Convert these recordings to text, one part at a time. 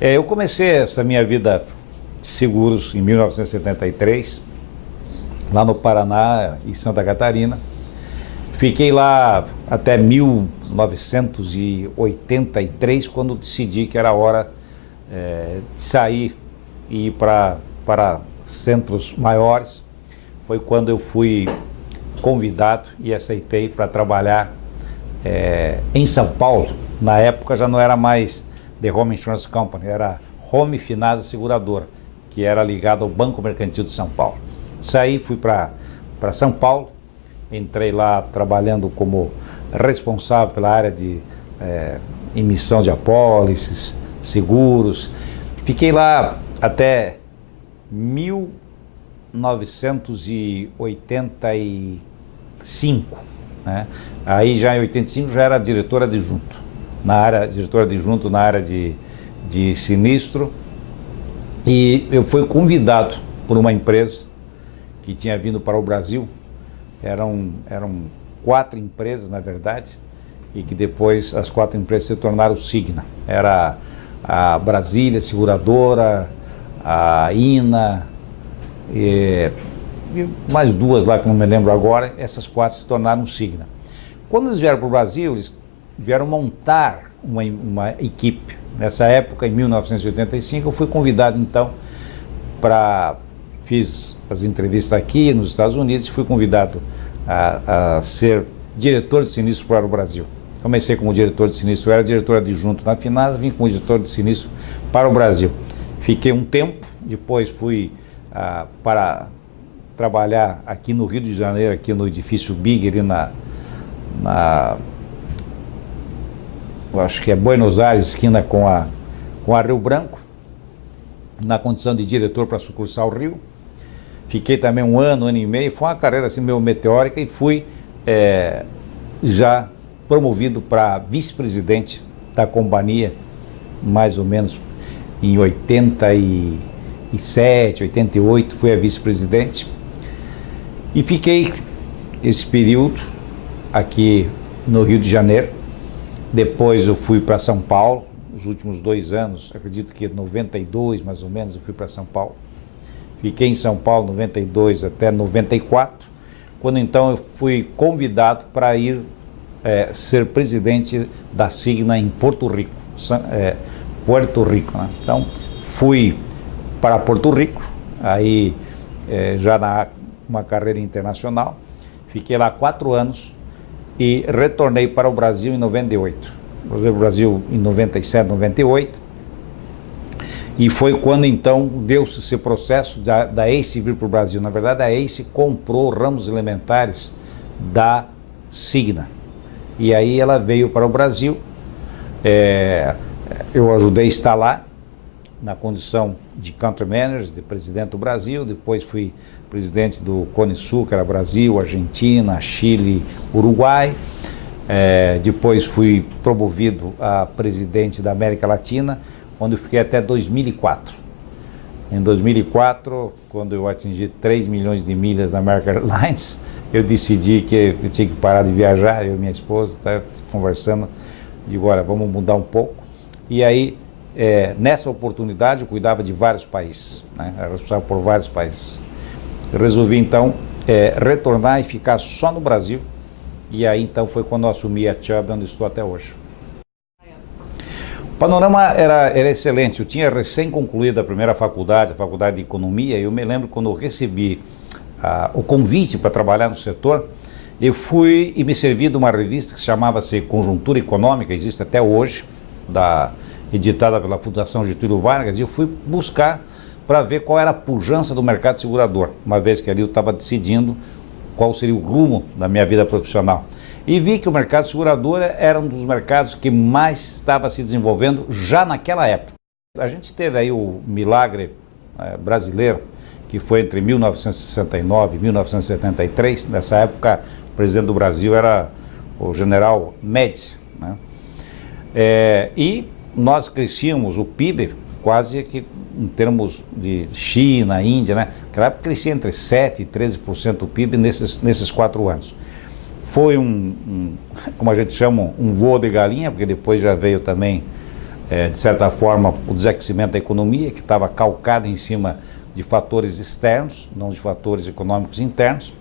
Eu comecei essa minha vida de seguros em 1973, lá no Paraná e Santa Catarina. Fiquei lá até 1983, quando decidi que era hora de sair e ir para centros maiores. Foi quando eu fui convidado e aceitei para trabalhar em São Paulo. Na época já não era mais The Home Insurance Company, era Home Finasa Seguradora, que era ligado ao Banco Mercantil de São Paulo. Saí, fui para São Paulo, entrei lá trabalhando como responsável pela área de emissão de apólices, seguros. Fiquei lá até 1985, né? Aí já em 85 já era diretor adjunto na área de sinistro, e eu fui convidado por uma empresa que tinha vindo para o Brasil. Eram 4 empresas, na verdade, e que depois as 4 empresas se tornaram Cigna. Era a Brasília Seguradora, a INA e mais 2 lá que não me lembro agora. Essas 4 se tornaram Cigna. Quando eles vieram para o Brasil, eles vieram montar uma equipe. Nessa época, em 1985, eu fui convidado então fiz as entrevistas aqui nos Estados Unidos e fui convidado a ser diretor de sinistro para o Brasil. Comecei como diretor de sinistro, eu era diretor adjunto na Finasa, vim como diretor de sinistro para o Brasil. Fiquei um tempo, depois fui para trabalhar aqui no Rio de Janeiro, aqui no edifício Big, ali eu acho que é Buenos Aires, esquina com a Rio Branco, na condição de diretor para a sucursal Rio. Fiquei também um ano e meio, foi uma carreira assim meio meteórica, e fui já promovido para vice-presidente da companhia, mais ou menos em 87, 88, fui a vice-presidente. E fiquei esse período aqui no Rio de Janeiro. Depois eu fui para São Paulo, os últimos 2 anos, acredito que 92 mais ou menos, eu fui para São Paulo. Fiquei em São Paulo 92 até 94, quando então eu fui convidado para ir ser presidente da Cigna em Porto Rico, né? Então fui para Porto Rico, aí já uma carreira internacional. Fiquei lá 4 anos e retornei para o Brasil em 98. Voltei para o Brasil em 97, 98. E foi quando então deu-se esse processo da ACE vir para o Brasil. Na verdade, a ACE comprou ramos elementares da Cigna. E aí ela veio para o Brasil. Eu ajudei a estar lá na condição de country manager, de presidente do Brasil. Depois fui presidente do Cone Sul, que era Brasil, Argentina, Chile, Uruguai. Depois fui promovido a presidente da América Latina, onde eu fiquei até 2004. Em 2004, quando eu atingi 3 milhões de milhas na American Airlines, eu decidi que eu tinha que parar de viajar. Eu e minha esposa estávamos conversando, digo, olha, vamos mudar um pouco. E aí, nessa oportunidade, eu cuidava de vários países, né? Era responsável por vários países. Eu resolvi, então, retornar e ficar só no Brasil. E aí, então, foi quando eu assumi a Chubb, onde estou até hoje. O panorama era excelente. Eu tinha recém concluído a primeira faculdade, a faculdade de Economia, e eu me lembro quando eu recebi o convite para trabalhar no setor, eu fui e me servi de uma revista que chamava-se Conjuntura Econômica, existe até hoje, editada pela Fundação Getúlio Vargas, e eu fui buscar para ver qual era a pujança do mercado segurador, uma vez que ali eu estava decidindo qual seria o rumo da minha vida profissional. E vi que o mercado segurador era um dos mercados que mais estava se desenvolvendo já naquela época. A gente teve aí o milagre brasileiro, que foi entre 1969 e 1973. Nessa época, o presidente do Brasil era o general Médici, né? E nós crescíamos o PIB quase que em termos de China, Índia, né? Naquela época crescia entre 7% e 13% o PIB nesses 4 anos. Foi como a gente chama, um voo de galinha, porque depois já veio também de certa forma, o desaquecimento da economia, que estava calcado em cima de fatores externos, não de fatores econômicos internos.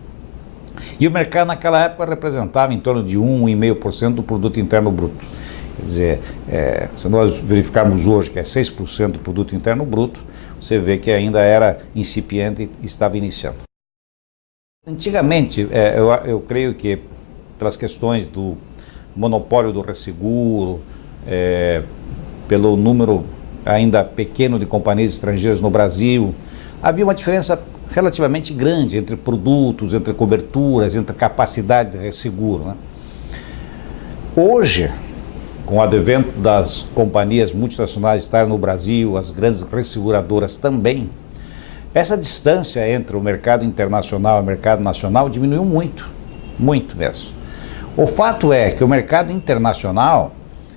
E o mercado naquela época representava em torno de 1,5% do produto interno bruto. Quer dizer, se nós verificarmos hoje que é 6% do produto interno bruto, você vê que ainda era incipiente e estava iniciando. Antigamente, eu creio que pelas questões do monopólio do resseguro, pelo número ainda pequeno de companhias estrangeiras no Brasil, havia uma diferença relativamente grande entre produtos, entre coberturas, entre capacidade de resseguro, né? Hoje, com o advento das companhias multinacionais estarem no Brasil, as grandes resseguradoras também, essa distância entre o mercado internacional e o mercado nacional diminuiu muito, muito mesmo. O fato é que o mercado internacional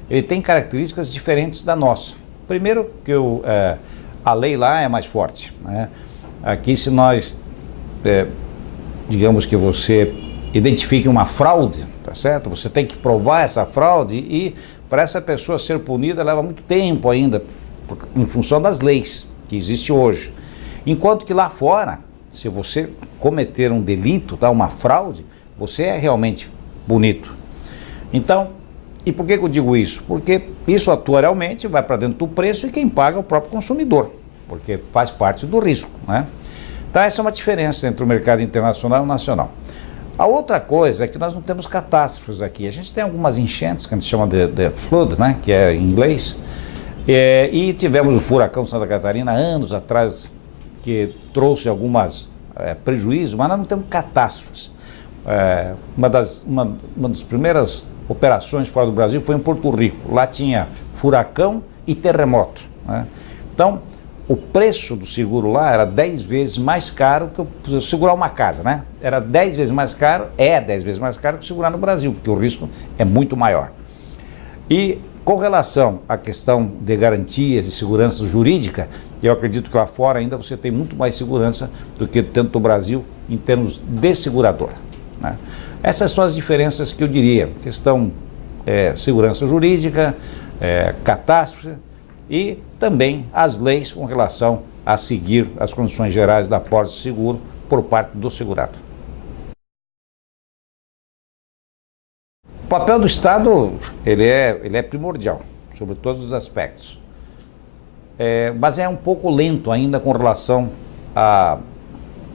ele tem características diferentes da nossa. Primeiro que a lei lá é mais forte, né? Aqui, se nós, digamos que você identifique uma fraude, tá certo? Você tem que provar essa fraude e para essa pessoa ser punida leva muito tempo ainda, em função das leis que existem hoje. Enquanto que lá fora, se você cometer um delito, tá, uma fraude, você é realmente bonito. Então, e por que eu digo isso? Porque isso atualmente vai para dentro do preço e quem paga é o próprio consumidor, porque faz parte do risco, né? Então essa é uma diferença entre o mercado internacional e o nacional. A outra coisa é que nós não temos catástrofes aqui. A gente tem algumas enchentes, que a gente chama de flood, né, que é em inglês, e tivemos o furacão Santa Catarina anos atrás, que trouxe algumas prejuízos, mas nós não temos catástrofes. Uma das primeiras operações fora do Brasil foi em Porto Rico. Lá tinha furacão e terremoto, né? Então, o preço do seguro lá era 10 vezes mais caro que eu segurar uma casa, né? Era 10 vezes mais caro, 10 vezes mais caro que segurar no Brasil, porque o risco é muito maior. E com relação à questão de garantias e segurança jurídica, eu acredito que lá fora ainda você tem muito mais segurança do que dentro do Brasil em termos de seguradora, né? Essas são as diferenças que eu diria, questão segurança jurídica, catástrofe e também as leis com relação a seguir as condições gerais da apólice de seguro por parte do segurado. O papel do Estado ele é primordial, sobre todos os aspectos, mas é um pouco lento ainda com relação a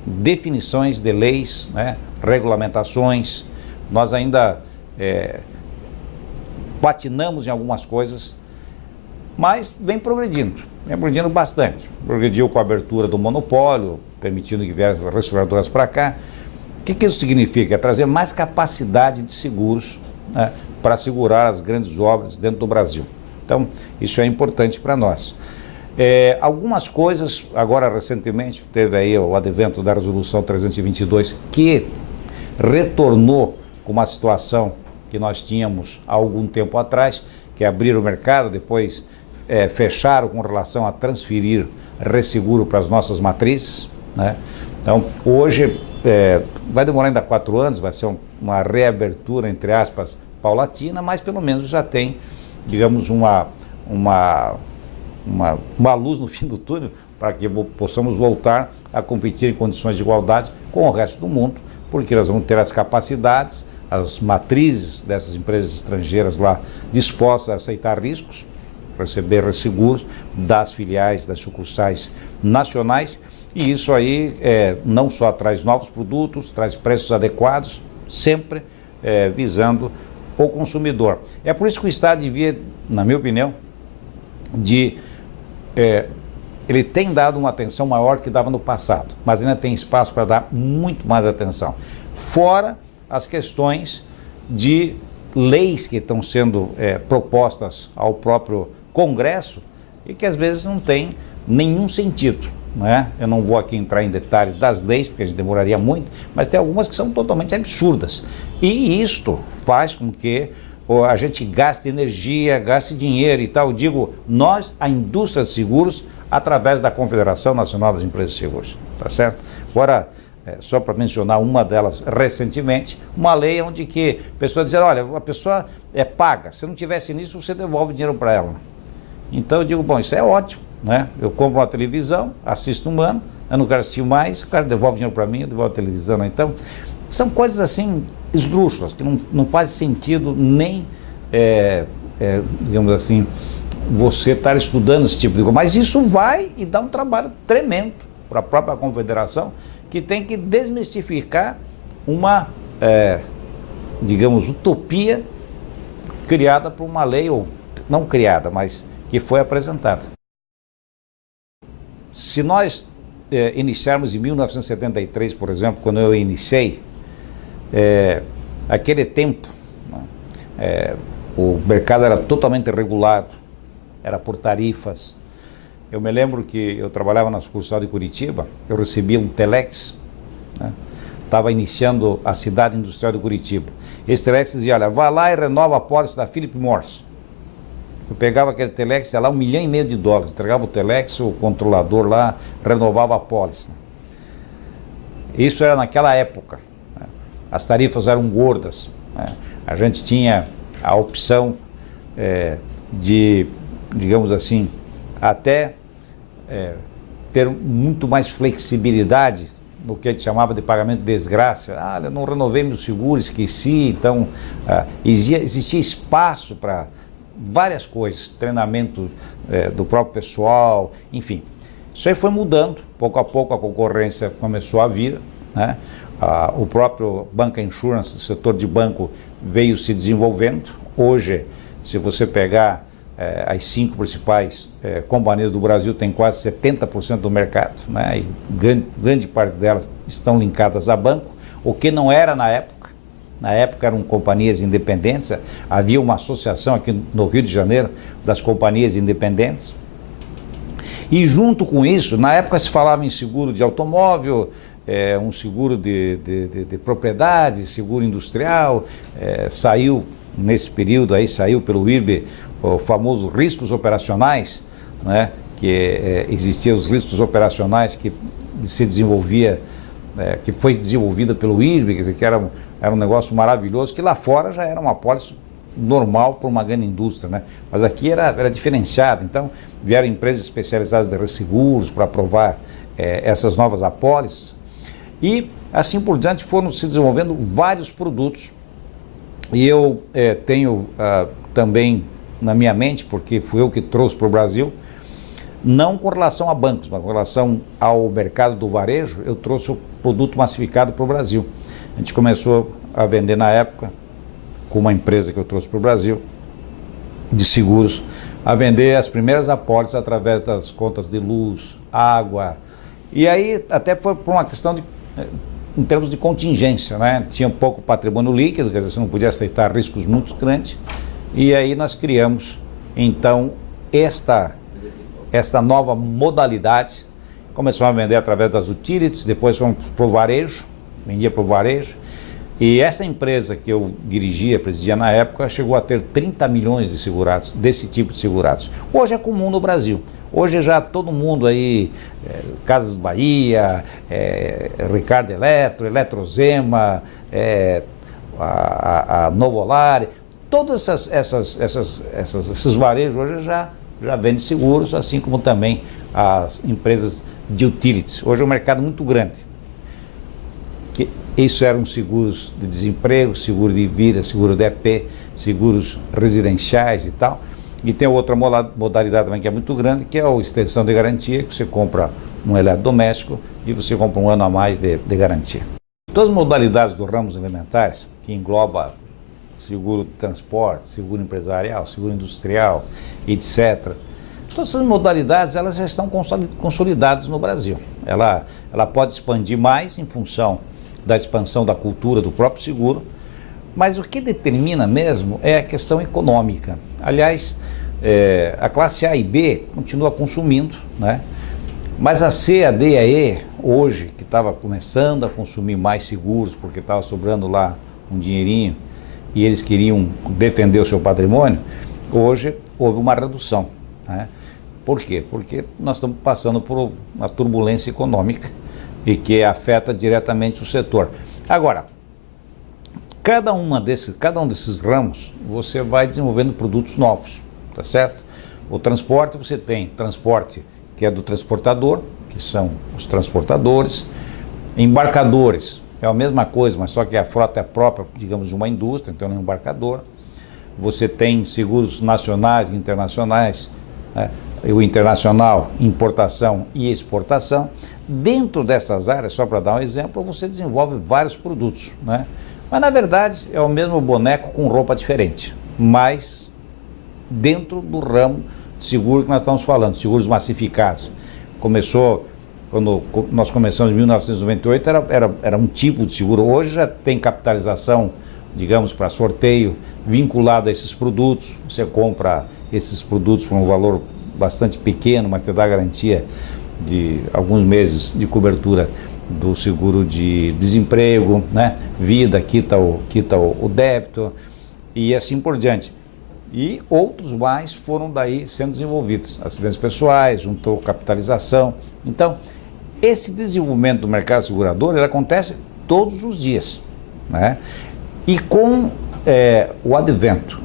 definições de leis, né, regulamentações. Nós ainda patinamos em algumas coisas, mas vem progredindo bastante. Progrediu com a abertura do monopólio, permitindo que viessem as restauradoras para cá. O que isso significa? É trazer mais capacidade de seguros, né, para segurar as grandes obras dentro do Brasil. Então, isso é importante para nós. Algumas coisas, agora recentemente, teve aí o advento da resolução 322, que retornou com uma situação que nós tínhamos há algum tempo atrás, que é abrir o mercado, depois fecharam com relação a transferir resseguro para as nossas matrizes, né? Então, hoje, vai demorar ainda 4 anos, vai ser uma reabertura, entre aspas, paulatina, mas pelo menos já tem, digamos, uma luz no fim do túnel para que possamos voltar a competir em condições de igualdade com o resto do mundo, porque nós vamos ter as capacidades, as matrizes dessas empresas estrangeiras lá dispostas a aceitar riscos, receber resseguros das filiais, das sucursais nacionais, e isso aí não só traz novos produtos, traz preços adequados, sempre visando o consumidor. É por isso que o Estado devia, na minha opinião, ele tem dado uma atenção maior que dava no passado, mas ainda tem espaço para dar muito mais atenção. Fora as questões de leis que estão sendo propostas ao próprio Congresso e que às vezes não tem nenhum sentido, né? Eu não vou aqui entrar em detalhes das leis, porque a gente demoraria muito, mas tem algumas que são totalmente absurdas. E isto faz com que a gente gaste energia, gaste dinheiro e tal. Eu digo, nós, a indústria de seguros, através da Confederação Nacional das Empresas de Seguros, tá certo? Agora, só para mencionar uma delas recentemente, uma lei onde que a pessoa diz, olha, a pessoa paga, se não tivesse nisso, você devolve dinheiro para ela. Então eu digo, bom, isso é ótimo, né? Eu compro uma televisão, assisto um ano, eu não quero assistir mais, o cara devolve dinheiro para mim, eu devolvo a televisão, né? Então, são coisas assim, esdrúxulas, que não faz sentido nem, digamos assim, você estar estudando esse tipo de coisa. Mas isso vai e dá um trabalho tremendo para a própria confederação, que tem que desmistificar uma, digamos, utopia criada por uma lei, ou não criada, mas que foi apresentada. Se nós iniciarmos em 1973, por exemplo, quando eu iniciei, aquele tempo, o mercado era totalmente regulado, era por tarifas. Eu me lembro que eu trabalhava na sucursal de Curitiba, eu recebia um telex, né? Estava iniciando a cidade industrial de Curitiba. Esse telex dizia, olha, vá lá e renova a pólice da Philip Morris. Eu pegava aquele telex, ia lá, $1,5 milhão, entregava o telex, o controlador lá renovava a pólice. Isso era naquela época, né? As tarifas eram gordas, né? A gente tinha a opção de, digamos assim, até ter muito mais flexibilidade no que a gente chamava de pagamento de desgraça. Ah, eu não renovei meu seguro, esqueci. Então, existia espaço para várias coisas, treinamento do próprio pessoal, enfim. Isso aí foi mudando, pouco a pouco a concorrência começou a vir, né? O próprio Banca Insurance, o setor de banco, veio se desenvolvendo. Hoje, se você pegar as 5 principais companhias do Brasil, tem quase 70% do mercado, né? E grande parte delas estão linkadas a banco, o que não era na época. Na época eram companhias independentes, havia uma associação aqui no Rio de Janeiro das companhias independentes. E junto com isso, na época se falava em seguro de automóvel, um seguro de propriedade, seguro industrial, saiu nesse período aí, saiu pelo IRB o famoso riscos operacionais, né? Que existiam os riscos operacionais que se desenvolvia, que foi desenvolvida pelo IRB, quer dizer, que era um negócio maravilhoso, que lá fora já era uma apólice normal para uma grande indústria, né? Mas aqui era diferenciado. Então vieram empresas especializadas de resseguros para aprovar essas novas apólices, e assim por diante foram se desenvolvendo vários produtos. E eu tenho também na minha mente, porque fui eu que trouxe para o Brasil, não com relação a bancos, mas com relação ao mercado do varejo, eu trouxe o produto massificado para o Brasil. A gente começou a vender na época, com uma empresa que eu trouxe para o Brasil, de seguros, a vender as primeiras apólices através das contas de luz, água, e aí até foi por uma questão de, em termos de contingência, né? Tinha pouco patrimônio líquido, quer dizer, você não podia aceitar riscos muito grandes, e aí nós criamos, então, esta nova modalidade. Começamos a vender através das utilities, depois fomos para o varejo, vendia para o varejo, e essa empresa que eu dirigia, presidia na época, chegou a ter 30 milhões de segurados, desse tipo de segurados. Hoje é comum no Brasil. Hoje já todo mundo aí, Casas Bahia, Ricardo Eletro, Eletrozema, a Novolare, todos esses varejos hoje já vendem seguros, assim como também as empresas de utilities. Hoje é um mercado muito grande. Isso eram seguros de desemprego, seguro de vida, seguro de EP, seguros residenciais e tal. E tem outra modalidade também que é muito grande, que é a extensão de garantia, que você compra um eletrodoméstico e você compra um ano a mais de garantia. Todas as modalidades dos ramos elementares, que engloba seguro de transporte, seguro empresarial, seguro industrial, etc. Todas essas modalidades, elas já estão consolidadas no Brasil. Ela pode expandir mais em função da expansão da cultura do próprio seguro, mas o que determina mesmo é a questão econômica. Aliás, a classe A e B continua consumindo, né? Mas a C, a D e a E, hoje, que estava começando a consumir mais seguros, porque estava sobrando lá um dinheirinho e eles queriam defender o seu patrimônio, hoje houve uma redução, né? Por quê? Porque nós estamos passando por uma turbulência econômica e que afeta diretamente o setor. Agora, cada um desses ramos, você vai desenvolvendo produtos novos, tá certo? o transporte, você tem transporte que é do transportador, que são os transportadores, embarcadores, é a mesma coisa, mas só que a frota é própria, digamos, de uma indústria, então é um embarcador. Você tem seguros nacionais e internacionais, né? O internacional, importação e exportação. Dentro dessas áreas, só para dar um exemplo, você desenvolve vários produtos, né? Mas na verdade é o mesmo boneco com roupa diferente, mas dentro do ramo de seguro que nós estamos falando, seguros massificados. Começou, quando nós começamos em 1998, era um tipo de seguro. Hoje já tem capitalização, digamos, para sorteio, vinculado a esses produtos. Você compra esses produtos por um valor bastante pequeno, mas te dá garantia de alguns meses de cobertura do seguro de desemprego, né? Vida, quita o débito e assim por diante. E outros mais foram daí sendo desenvolvidos. Acidentes pessoais, juntou capitalização. Então, esse desenvolvimento do mercado segurador, ele acontece todos os dias, né? E com o advento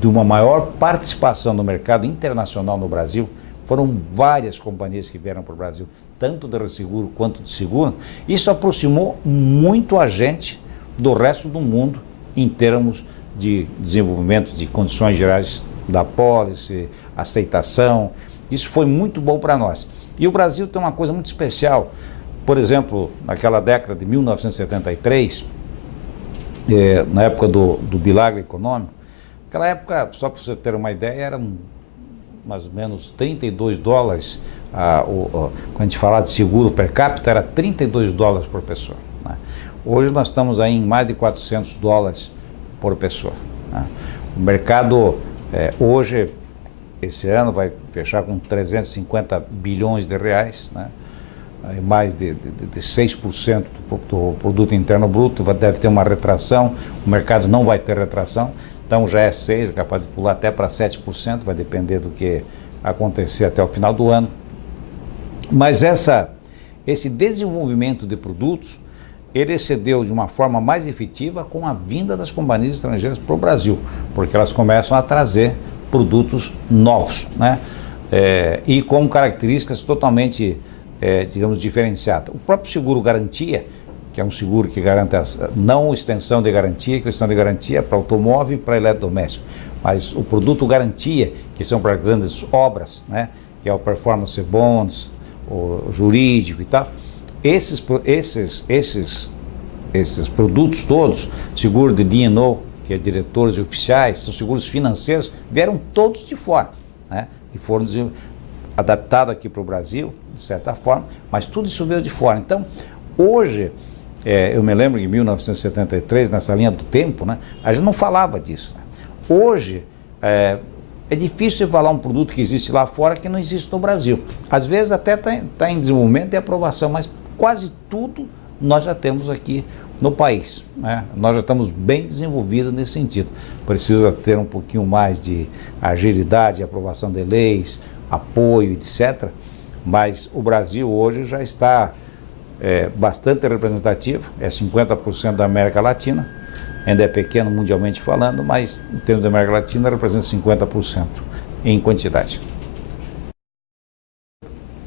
de uma maior participação no mercado internacional no Brasil, foram várias companhias que vieram para o Brasil, tanto de resseguro quanto de seguro. Isso aproximou muito a gente do resto do mundo em termos de desenvolvimento de condições gerais da pólice, aceitação. Isso foi muito bom para nós. E o Brasil tem uma coisa muito especial. Por exemplo, naquela década de 1973, na época do bilagre econômico, naquela época, só para você ter uma ideia, eram mais ou menos $32, quando a gente fala de seguro per capita, era $32 por pessoa, né? Hoje nós estamos aí em mais de $400 por pessoa, né? O mercado hoje, esse ano, vai fechar com 350 bilhões de reais, né? Mais de 6% do produto interno bruto, deve ter uma retração, o mercado não vai ter retração. Então já é 6%, é capaz de pular até para 7%, vai depender do que acontecer até o final do ano. Mas esse desenvolvimento de produtos, ele excedeu de uma forma mais efetiva com a vinda das companhias estrangeiras para o Brasil, porque elas começam a trazer produtos novos, né? E com características totalmente, digamos, diferenciadas. O próprio seguro garantia, que é um seguro que garante não extensão de garantia, que a extensão de garantia é para automóvel e para eletrodoméstico, mas o produto garantia, que são para grandes obras, né, que é o performance bonds, o jurídico e tal, esses produtos todos, seguro de D&O, que é diretores e oficiais, são seguros financeiros, vieram todos de fora, né, e foram adaptados aqui para o Brasil, de certa forma, mas tudo isso veio de fora. Então, hoje, eu me lembro que em 1973, nessa linha do tempo, né, a gente não falava disso, né? Hoje, é difícil falar um produto que existe lá fora que não existe no Brasil. Às vezes até está em desenvolvimento e aprovação, mas quase tudo nós já temos aqui no país, né? Nós já estamos bem desenvolvidos nesse sentido. Precisa ter um pouquinho mais de agilidade, aprovação de leis, apoio, etc. Mas o Brasil hoje já está bastante representativo, é 50% da América Latina, ainda é pequeno mundialmente falando, mas em termos da América Latina representa 50% em quantidade.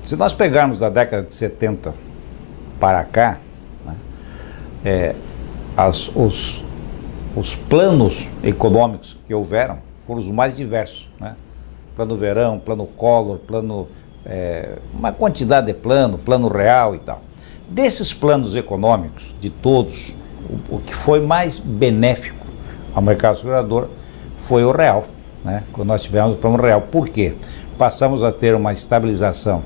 Se nós pegarmos da década de 70 para cá, né, os planos econômicos que houveram foram os mais diversos, né? Plano Verão, Plano Collor, uma quantidade de plano real e tal. Desses planos econômicos, de todos, o que foi mais benéfico ao mercado segurador foi o real, né? Quando nós tivemos o plano real. Por quê? Passamos a ter uma estabilização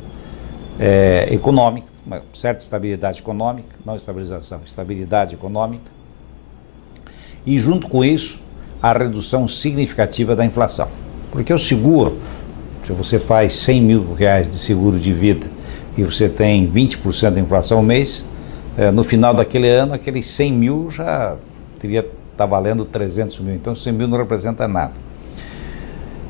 econômica, uma certa estabilidade econômica, não estabilização, estabilidade econômica, e junto com isso, a redução significativa da inflação. Porque o seguro, se você faz R$100 mil de seguro de vida e você tem 20% de inflação ao mês, no final daquele ano, aqueles 100 mil já teria estar valendo 300 mil, então 100 mil não representa nada.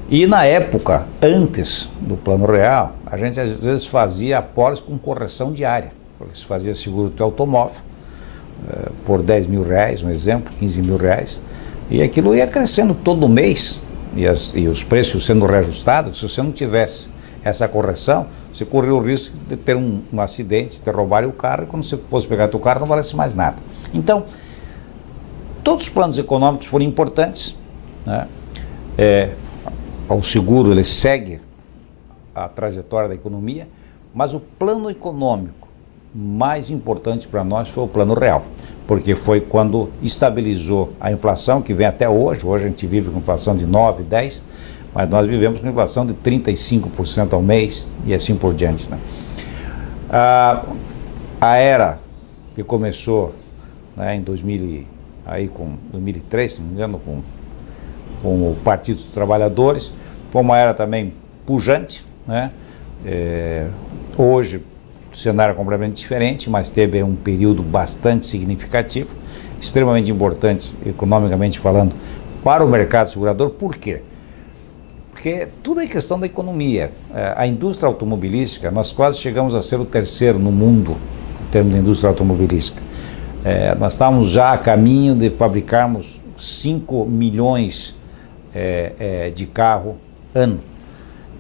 E na época, antes do Plano Real, a gente às vezes fazia apólice com correção diária, porque se fazia seguro do automóvel por R$10 mil, um exemplo, R$15 mil, e aquilo ia crescendo todo mês, e os preços sendo reajustados, se você não tivesse essa correção, você corria o risco de ter um acidente, de roubarem o carro, e quando você fosse pegar o carro não valesse mais nada. Então, todos os planos econômicos foram importantes, né? O seguro, ele segue a trajetória da economia, mas o plano econômico mais importante para nós foi o plano real, porque foi quando estabilizou a inflação, que vem até hoje. Hoje a gente vive com inflação de 9, 10, mas nós vivemos com inflação de 35% ao mês e assim por diante, né? A era que começou, né, em 2003, se não me engano, com o Partido dos Trabalhadores, foi uma era também pujante, né? Hoje o cenário é completamente diferente, mas teve um período bastante significativo, extremamente importante, economicamente falando, para o mercado segurador. Por quê? Porque tudo é questão da economia. A indústria automobilística, nós quase chegamos a ser o terceiro no mundo, em termos de indústria automobilística. Nós estávamos já a caminho de fabricarmos 5 milhões de carro ano.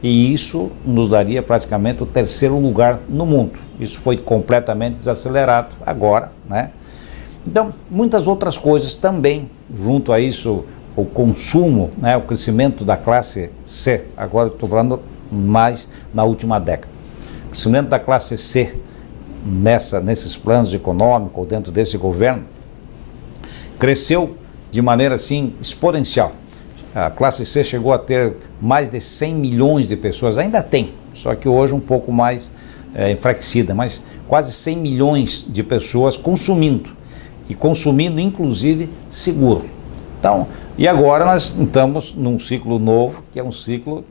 E isso nos daria praticamente o terceiro lugar no mundo. Isso foi completamente desacelerado agora, né? Então, muitas outras coisas também, junto a isso, o consumo, né, o crescimento da classe C, agora estou falando mais na última década. O crescimento da classe C nesses planos econômicos, ou dentro desse governo, cresceu de maneira assim exponencial. A classe C chegou a ter mais de 100 milhões de pessoas, ainda tem, só que hoje um pouco mais enfraquecida, mas quase 100 milhões de pessoas consumindo, e consumindo inclusive seguro. Então, e agora nós estamos num ciclo novo, que é um ciclo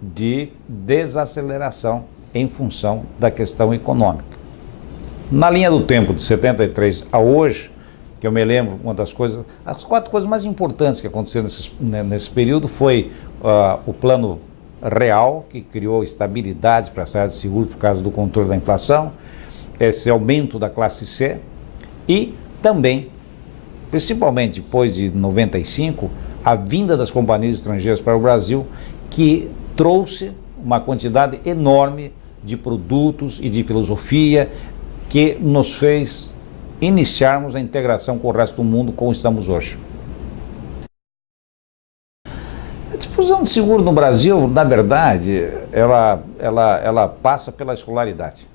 de desaceleração em função da questão econômica. Na linha do tempo de 73 a hoje, que eu me lembro, as 4 coisas mais importantes que aconteceram nesse período foi o plano real, que criou estabilidade para essa área de seguros por causa do controle da inflação, esse aumento da classe C e também, principalmente depois de 95, a vinda das companhias estrangeiras para o Brasil, que trouxe uma quantidade enorme de produtos e de filosofia que nos fez iniciarmos a integração com o resto do mundo como estamos hoje. A difusão de seguro no Brasil, na verdade, ela passa pela escolaridade.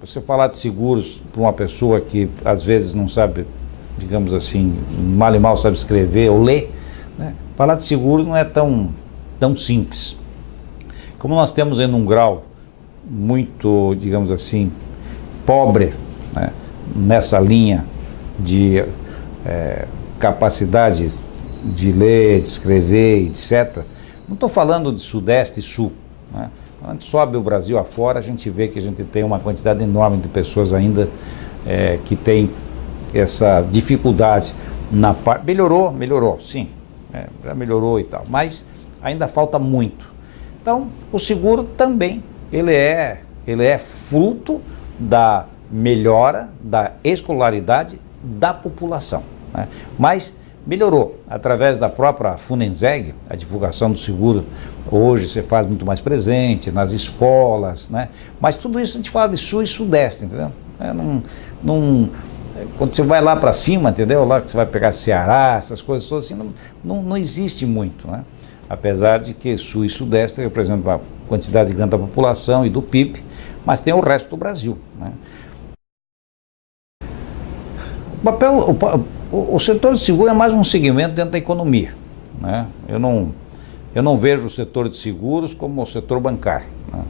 Você falar de seguros para uma pessoa que às vezes não sabe, digamos assim, mal e mal sabe escrever ou ler, né? Falar de seguros não é tão simples. Como nós temos ainda um grau muito, digamos assim, pobre, né, nessa linha de capacidade de ler, de escrever, etc. Não estou falando de Sudeste e Sul, né? Quando a gente sobe o Brasil afora, a gente vê que a gente tem uma quantidade enorme de pessoas ainda que tem essa dificuldade na parte. Melhorou, sim, já melhorou e tal, mas ainda falta muito. Então, o seguro também, ele é fruto da melhora da escolaridade da população, né? Mas melhorou através da própria Funenseg, a divulgação do seguro hoje você faz muito mais presente nas escolas, né? Mas tudo isso a gente fala de Sul e Sudeste, entendeu? Quando você vai lá para cima, entendeu? Lá que você vai pegar Ceará, essas coisas todas assim, não existe muito, né? Apesar de que Sul e Sudeste representam uma quantidade grande da população e do PIB, mas tem o resto do Brasil, né? O setor de seguro é mais um segmento dentro da economia, né? Eu não vejo o setor de seguros como o setor bancário, né?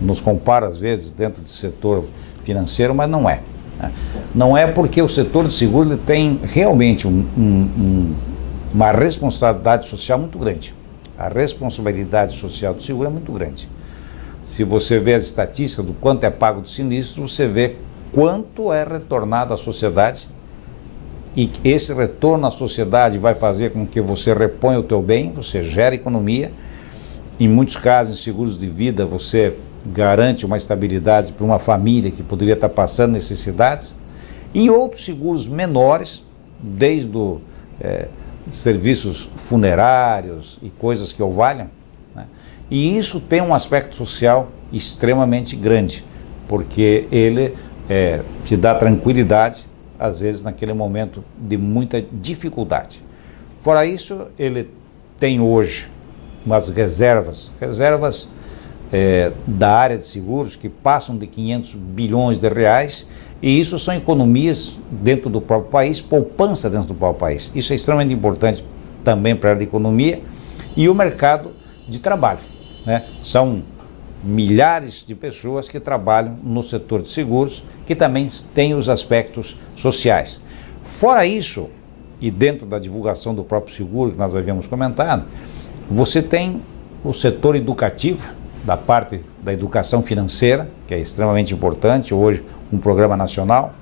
Nos compara às vezes dentro do setor financeiro, mas não é, né? Não é porque o setor de seguro ele tem realmente uma responsabilidade social muito grande. A responsabilidade social do seguro é muito grande. Se você vê as estatísticas do quanto é pago de sinistro, você vê quanto é retornado à sociedade, e esse retorno à sociedade vai fazer com que você reponha o teu bem, você gera economia. Em muitos casos, em seguros de vida, você garante uma estabilidade para uma família que poderia estar passando necessidades. E outros seguros menores, desde serviços funerários e coisas que o valham, né? E isso tem um aspecto social extremamente grande, porque ele te dá tranquilidade, às vezes naquele momento de muita dificuldade. Fora isso, ele tem hoje umas reservas da área de seguros que passam de 500 bilhões de reais, e isso são economias dentro do próprio país, poupança dentro do próprio país. Isso é extremamente importante também para a economia e o mercado de trabalho, né? São milhares de pessoas que trabalham no setor de seguros, que também tem os aspectos sociais. Fora isso, e dentro da divulgação do próprio seguro, que nós havíamos comentado, você tem o setor educativo, da parte da educação financeira, que é extremamente importante, hoje um programa nacional,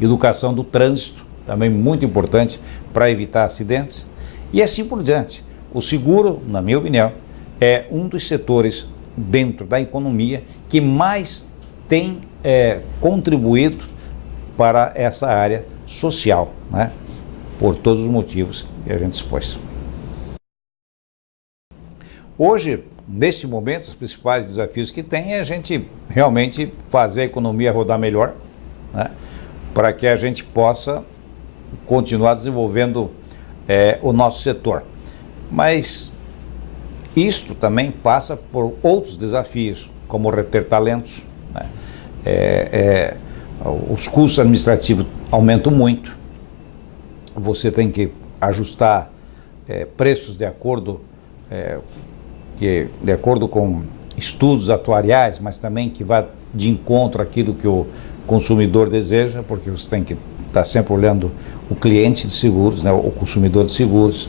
educação do trânsito, também muito importante para evitar acidentes, e assim por diante. O seguro, na minha opinião, é um dos setores dentro da economia que mais tem contribuído para essa área social, né? Por todos os motivos que a gente expôs. Hoje, neste momento, os principais desafios que tem é a gente realmente fazer a economia rodar melhor, né? Para que a gente possa continuar desenvolvendo o nosso setor. Mas isto também passa por outros desafios, como reter talentos, né? Os custos administrativos aumentam muito, você tem que ajustar preços de acordo com estudos atuariais, mas também que vá de encontro àquilo que o consumidor deseja, porque você tem que estar sempre olhando o cliente de seguros, né, o consumidor de seguros.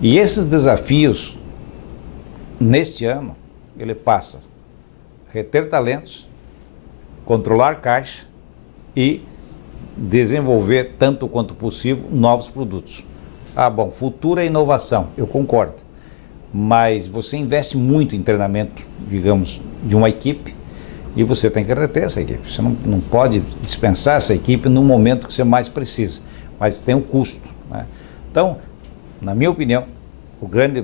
E esses desafios, neste ano, ele passa a reter talentos, controlar caixa e desenvolver, tanto quanto possível, novos produtos. Bom, futuro é inovação, eu concordo. Mas você investe muito em treinamento, digamos, de uma equipe, e você tem que reter essa equipe. Você não pode dispensar essa equipe no momento que você mais precisa, mas tem um custo, né? Então, na minha opinião,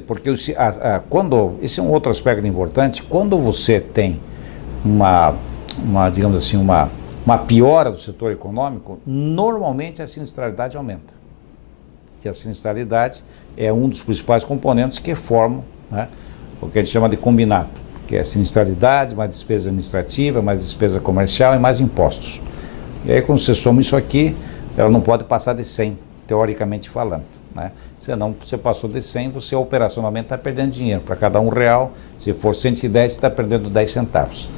porque esse é um outro aspecto importante, quando você tem digamos assim, uma piora do setor econômico, normalmente a sinistralidade aumenta. E a sinistralidade é um dos principais componentes que formam, né, o que a gente chama de combinado, que é sinistralidade, mais despesa administrativa, mais despesa comercial e mais impostos. E aí, quando você soma isso aqui, ela não pode passar de 100, teoricamente falando, né? Senão, você passou de 100, você operacionalmente está perdendo dinheiro. Para cada R$1, se for 110, você está perdendo 10 centavos.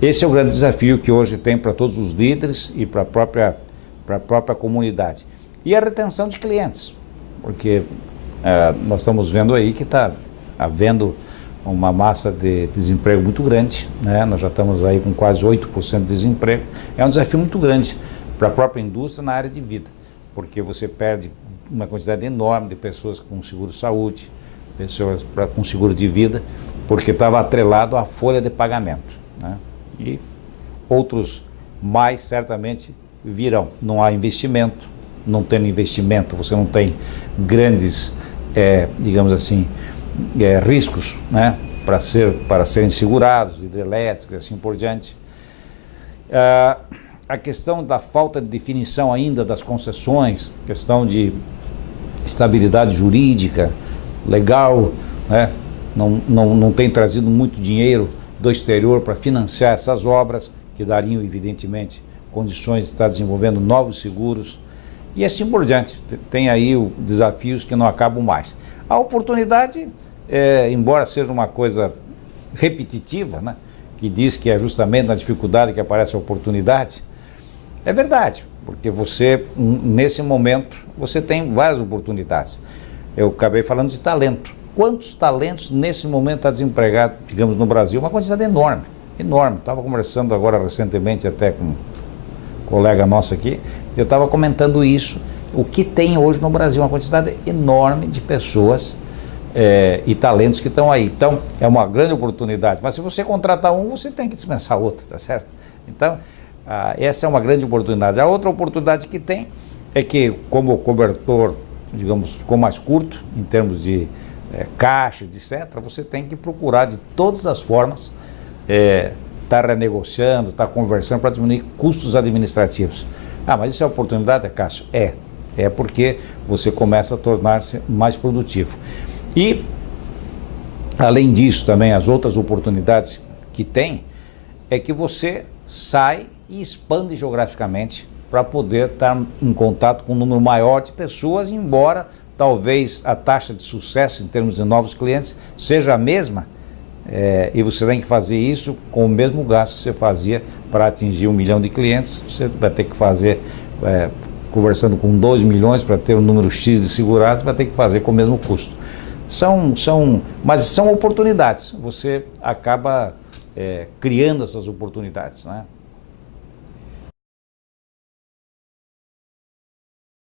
Esse é o grande desafio que hoje tem para todos os líderes e para a própria comunidade. E a retenção de clientes, porque nós estamos vendo aí que está havendo uma massa de desemprego muito grande, né? Nós já estamos aí com quase 8% de desemprego. É um desafio muito grande para a própria indústria na área de vida, porque você perde uma quantidade enorme de pessoas com seguro-saúde, pessoas com seguro de vida, porque estava atrelado à folha de pagamento, né? E outros mais certamente virão. Não há investimento, não tendo investimento, você não tem grandes, digamos assim, riscos, né, para serem segurados, hidrelétricos e assim por diante. A questão da falta de definição ainda das concessões, questão de estabilidade jurídica, legal, né, não tem trazido muito dinheiro do exterior para financiar essas obras, que dariam, evidentemente, condições de estar desenvolvendo novos seguros, e assim por diante. Tem aí desafios que não acabam mais. A oportunidade, embora seja uma coisa repetitiva, né, que diz que é justamente na dificuldade que aparece a oportunidade, é verdade, porque você, nesse momento, você tem várias oportunidades. Eu acabei falando de talento. Quantos talentos nesse momento está desempregado, digamos, no Brasil? Uma quantidade enorme, enorme. Estava conversando agora recentemente até com um colega nosso aqui, eu estava comentando isso, o que tem hoje no Brasil, uma quantidade enorme de pessoas e talentos que estão aí. Então, é uma grande oportunidade, mas se você contratar um, você tem que dispensar outro, tá certo? Então, essa é uma grande oportunidade. A outra oportunidade que tem é que, como cobertor digamos, ficou mais curto em termos de caixa, etc., você tem que procurar de todas as formas estar renegociando, estar conversando para diminuir custos administrativos. Ah, mas isso é oportunidade, Cássio? É porque você começa a tornar-se mais produtivo. E, além disso, também as outras oportunidades que tem é que você sai e expande geograficamente para poder estar em contato com um número maior de pessoas, embora talvez a taxa de sucesso em termos de novos clientes seja a mesma, e você tem que fazer isso com o mesmo gasto que você fazia para atingir 1 milhão de clientes, você vai ter que fazer, conversando com 2 milhões para ter um número X de segurados, vai ter que fazer com o mesmo custo. Mas são oportunidades, você acaba criando essas oportunidades, né?